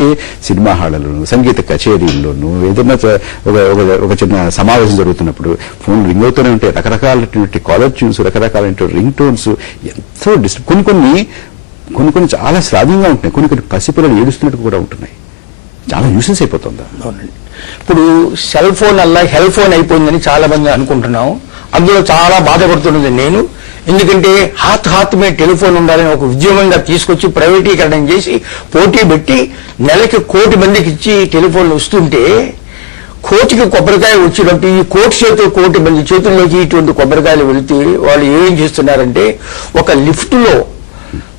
అంటే సినిమా హాళ్లలోను, సంగీత కచేరీల్లోనూ, ఏదైనా ఒక చిన్న సమావేశం జరుగుతున్నప్పుడు ఫోన్ రింగ్ అవుతూనే ఉంటాయి. రకరకాలైనటువంటి కాలర్ ట్యూన్స్, రకరకాలైనటువంటి రింగ్ టోన్స్, ఎంతో కొన్ని చాలా శ్రావ్యంగా ఉంటున్నాయి. కొన్ని పసిపిల్లలు ఏడుస్తున్నట్టు కూడా ఉంటున్నాయి. చాలా న్యూసెన్స్ అయిపోతుందా? అవునండి. ఇప్పుడు సెల్ ఫోన్ అలా హెల్ ఫోన్ అయిపోయిందని చాలా మంది అనుకుంటున్నాం. అందులో చాలా బాధపడుతున్నది నేను. ఎందుకంటే హాత్ మీద టెలిఫోన్ ఉండాలని ఒక ఉద్యమంగా తీసుకొచ్చి ప్రైవేటీకరణం చేసి పోటీ పెట్టి నెలకి 1 కోటి మందికి ఇచ్చి టెలిఫోన్లు వస్తుంటే, కోటికి కొబ్బరికాయ వచ్చినట్టు ఈ కోటి చేతులు 1 కోటి మంది చేతుల్లోకి ఇటువంటి కొబ్బరికాయలు వెళితే వాళ్ళు ఏం చేస్తున్నారంటే, ఒక లిఫ్ట్ లో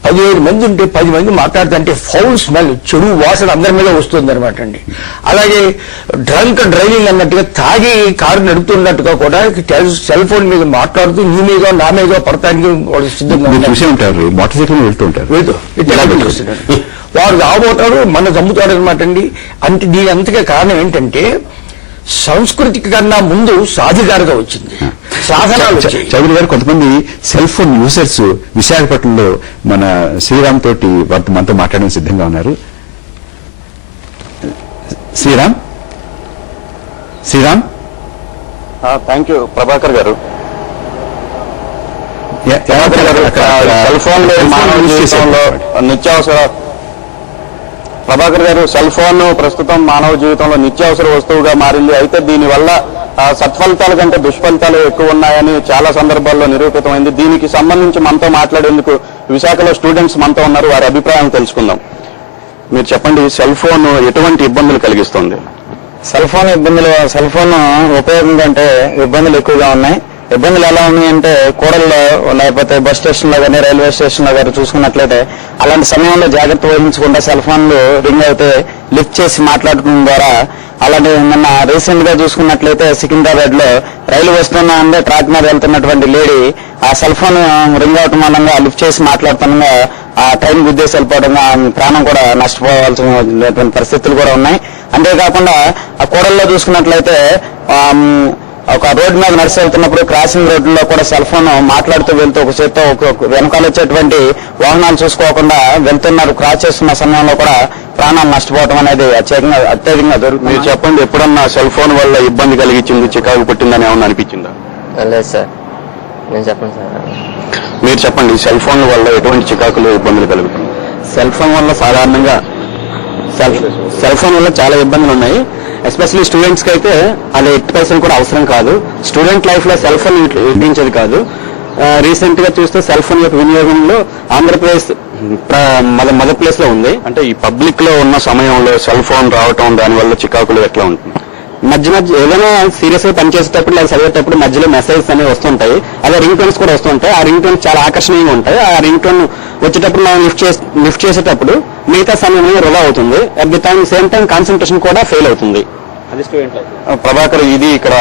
15 మంది ఉంటే 10 మంది మాట్లాడుతుంటే ఫౌల్ స్మెల్, చెడు వాసన అందరి మీద వస్తుంది అనమాట అండి. అలాగే డ్రంక్ డ్రైవింగ్ అన్నట్టుగా తాగి కారు నడుపుతున్నట్టుగా కూడా సెల్ ఫోన్ మీద మాట్లాడుతూ నీ మీద నా మీద పడటానికి వాళ్ళు సిద్ధంగా ఉంటారు. మోటార్ సైకిల్ వెళ్తూ ఉంటారు. వాడు రాబోతాడు, మన చంపుతాడు అనమాట అండి. అంటే దీని అంతగా కారణం ఏంటంటే, సంస్కృతికి కన్నా ముందు సాధికారత వచ్చింది, సాధనాలు వచ్చాయి. చౌదరి గారు, కొంతమంది సెల్ ఫోన్ యూజర్స్ విశాఖపట్నంలో మన శ్రీరామ్ తోటి మనతో మాట్లాడడం సిద్ధంగా ఉన్నారు. శ్రీరామ్. థ్యాంక్ యూ ప్రభాకర్ గారు. సెల్ ఫోన్ నిత్యావసర ప్రభాకర్ గారు, సెల్ ఫోన్ ప్రస్తుతం మానవ జీవితంలో నిత్యావసర వస్తువుగా మారింది. అయితే దీనివల్ల సత్ఫలితాల కంటే దుష్ఫలితాలు ఎక్కువ ఉన్నాయని చాలా సందర్భాల్లో నిరూపితమైంది. దీనికి సంబంధించి మనతో మాట్లాడేందుకు విశాఖలో స్టూడెంట్స్ మనతో ఉన్నారు. వారి అభిప్రాయం తెలుసుకుందాం. మీరు చెప్పండి, సెల్ ఫోన్ ఎటువంటి ఇబ్బందులు కలిగిస్తుంది? సెల్ ఫోన్ ఉపయోగం కంటే ఇబ్బందులు ఎక్కువగా ఉన్నాయి. ఇబ్బందులు ఎలా ఉన్నాయంటే, కూడల్లో లేకపోతే బస్ స్టేషన్ లో కానీ రైల్వే స్టేషన్ లో కానీ చూసుకున్నట్లయితే అలాంటి సమయంలో జాగ్రత్త వహించకుండా సెల్ ఫోన్లు రింగ్ అయితే లిఫ్ట్ చేసి మాట్లాడటం ద్వారా, అలాంటి నిన్న రీసెంట్ గా చూసుకున్నట్లయితే సికింద్రాబాద్ లో రైలు వస్తున్నా ట్రాక్ మీద వెళ్తున్నటువంటి లేడీ ఆ సెల్ ఫోన్ రింగ్ అవటం మూలంగా లిఫ్ట్ చేసి మాట్లాడుతుండగా ఆ ట్రైన్ గుద్దేసి వెళ్ళిపోవడం, ప్రాణం కూడా నష్టపోవాల్సిన పరిస్థితులు కూడా ఉన్నాయి. అంతేకాకుండా ఆ కూడల్లో చూసుకున్నట్లయితే ఒక రోడ్డు మీద నడిచి వెళ్తున్నప్పుడు క్రాసింగ్ రోడ్డులో కూడా సెల్ ఫోన్ మాట్లాడుతూ వెళ్తూ ఒక చేత్తో వెనకాల వచ్చేటువంటి వాహనాలు చూసుకోకుండా వెళ్తున్నారు. క్రాస్ చేస్తున్న సమయంలో కూడా ప్రాణాలు నష్టపోవడం అనేది అత్యధికంగా జరుగుతుంది. మీరు చెప్పండి, ఎప్పుడన్నా సెల్ ఫోన్ వల్ల ఇబ్బంది కలిగించింది, చికాకు పుట్టిందని ఏమన్నా అనిపించిందా? లేదు సార్, నేను చెప్పండి సార్. మీరు చెప్పండి, సెల్ ఫోన్ వల్ల ఎటువంటి చికాకులు ఇబ్బందులు కలుగుతుంది? సెల్ ఫోన్ వల్ల సాధారణంగా సెల్ ఫోన్ వల్ల చాలా ఇబ్బందులు ఉన్నాయి. ఎస్పెషల్లీ స్టూడెంట్స్ కి అయితే అది 8% కూడా అవసరం కాదు. స్టూడెంట్ లైఫ్ లో సెల్ ఫోన్ ఇప్పించేది కాదు. రీసెంట్ గా చూస్తే సెల్ ఫోన్ యొక్క వినియోగంలో ఆంధ్రప్రదేశ్ మొదటి ప్లేస్ లో ఉంది. అంటే ఈ పబ్లిక్ లో ఉన్న సమయంలో సెల్ ఫోన్ రావటం, దానివల్ల చికాకులు ఎట్లా ఉంటుంది? మధ్య ఏదైనా సీరియస్ గా పనిచేసేటప్పుడు లేదా చదివేటప్పుడు మధ్యలో మెసేజెస్ అనేవి వస్తుంటాయి. అదే రింగ్ టోన్స్ కూడా వస్తుంటాయి. ఆ రింగ్ టోన్స్ చాలా ఆకర్షణీయంగా ఉంటాయి. ఆ రింగ్ టోన్ వచ్చేటప్పుడు మనం లిఫ్ట్ చేసేటప్పుడు మిగతా సమయం వృధా అవుతుంది. At the same time concentration కూడా ఫెయిల్ అవుతుంది. అది స్టూడెంట్ లైఫ్. ప్రభాకర్, ఇది ఇక్కడ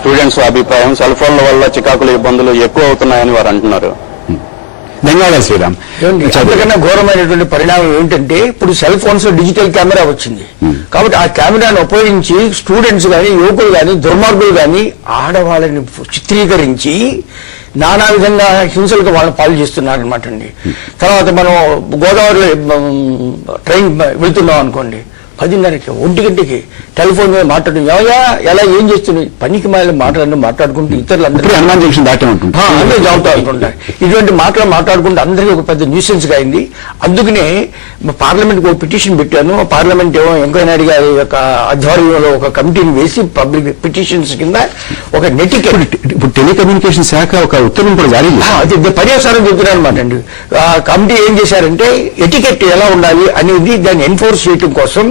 స్టూడెంట్స్ అభిప్రాయం. సెల్ ఫోన్ల వల్ల చికాకులు ఇబ్బందులు ఎక్కువ అవుతున్నాయని వారు అంటున్నారు. ధన్యవాదాలు శ్రీరామ్. అంతకన్నా ఘోరమైనటువంటి పరిణామం ఏంటంటే, ఇప్పుడు సెల్ ఫోన్స్ డిజిటల్ కెమెరా వచ్చింది కాబట్టి ఆ కెమెరాను ఉపయోగించి స్టూడెంట్స్ కానీ, యువకులు కానీ, దుర్మార్గులు కానీ ఆడవాళ్ళని చిత్రీకరించి నానా విధంగా హింసలకు వాళ్ళని పాలు చేస్తున్నారు అనమాట అండి. తర్వాత మనం గోదావరి ట్రైన్ వెళ్తున్నాం అనుకోండి, 10:30కి 1 గంటకి టెలిఫోన్ మీద మాట్లాడడం, ఎలా ఏం చేస్తుంది, పనికి మళ్ళీ మాట్లాడుకుంటూ ఇతరులందరూ హనుమాన్ జంక్షన్ దాటే ఉంటుంది, అందరూ జాబుతా అనుకుంటారు. ఇటువంటి మాట్లాడుకుంటూ అందరికీ ఒక పెద్ద న్యూసెన్స్ గా అయింది. అందుకనే పార్లమెంట్ ఒక పిటిషన్ పెట్టాను. పార్లమెంట్ ఏమో వెంకయ్య నాయుడు గారి యొక్క ఆధ్వర్యంలో ఒక కమిటీని వేసి పబ్లిక్ పిటిషన్స్ కింద ఒక నెటికెట్, ఇప్పుడు టెలికమ్యూనికేషన్ శాఖ ఒక ఉత్తర్వులు కూడా జారీ అది పర్యవసానం చెప్తున్నాను అనమాట అండి. ఆ కమిటీ ఏం చేశారంటే, ఎటికెట్ ఎలా ఉండాలి అనేది దాన్ని ఎన్ఫోర్స్ చేయడం కోసం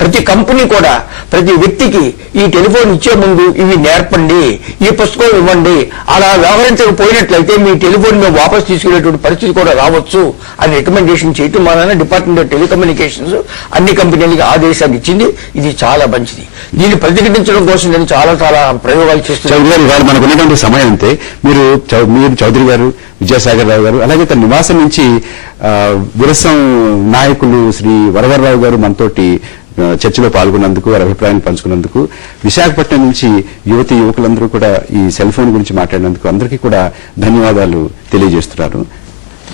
ప్రతి కంపెనీ కూడా ప్రతి వ్యక్తికి ఈ టెలిఫోన్ ఇచ్చే ముందు ఇవి నేర్పండి, ఈ పుస్తకం ఇవ్వండి, అలా వ్యవహరించకపోయినట్లయితే మీ టెలిఫోన్ మేము వాపసు తీసుకునేటువంటి పరిస్థితి కూడా రావచ్చు అని రికమెండేషన్ చేయటం వలన డిపార్ట్మెంట్ ఆఫ్ టెలికమ్యూనికేషన్స్ అన్ని కంపెనీలకి ఆదేశాలు ఇచ్చింది. ఇది చాలా మంచిది. దీన్ని ప్రతిఘటించడం కోసం నేను చాలా ప్రయోగాలు చేస్తున్నాను. మనకు ఉన్నటువంటి సమయం అంతే. మీరు చౌదరి గారు, విద్యాసాగర్ రావు గారు, అలాగే తన నివాసం నుంచి విరసం నాయకులు శ్రీ వరవరరావు గారు మనతోటి చర్చలో పాల్గొన్నందుకు, వారి అభిప్రాయాన్ని పంచుకున్నందుకు, విశాఖపట్నం నుంచి యువకులందరూ కూడా ఈ సెల్ ఫోన్ గురించి మాట్లాడినందుకు అందరికీ కూడా ధన్యవాదాలు తెలియజేస్తున్నారు.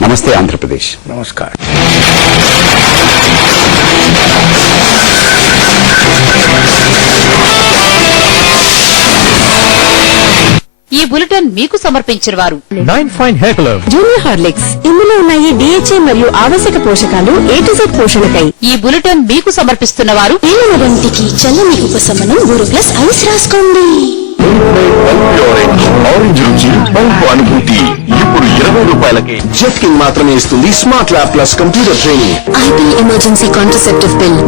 నమస్తే ఆంధ్రప్రదేశ్. నమస్కారం. బులెటిన్ మీకు సమర్పించిన వారు 9 Fine Hair Club. Junior Horlicks ఇందులో ఉన్నాయి డిహెచ్ఏ మరియు ఆవశ్యక పోషకాలు A to Z పోషణకై. ఈ బులెటిన్ మీకు సమర్పిస్తున్న వారు పిల్లల వంటికి చల్లని ఉపశమనం గురు ప్లస్ ఐస్ రాసుకోండి. ఆరెంజ్ రుచి పల్పు అనుభూతి ఇప్పుడు 20 రూపాయలకి. జెట్ కింగ్ మాత్రమే ఇస్తుంది smart lab plus computer training. IP emergency contraceptive పిల్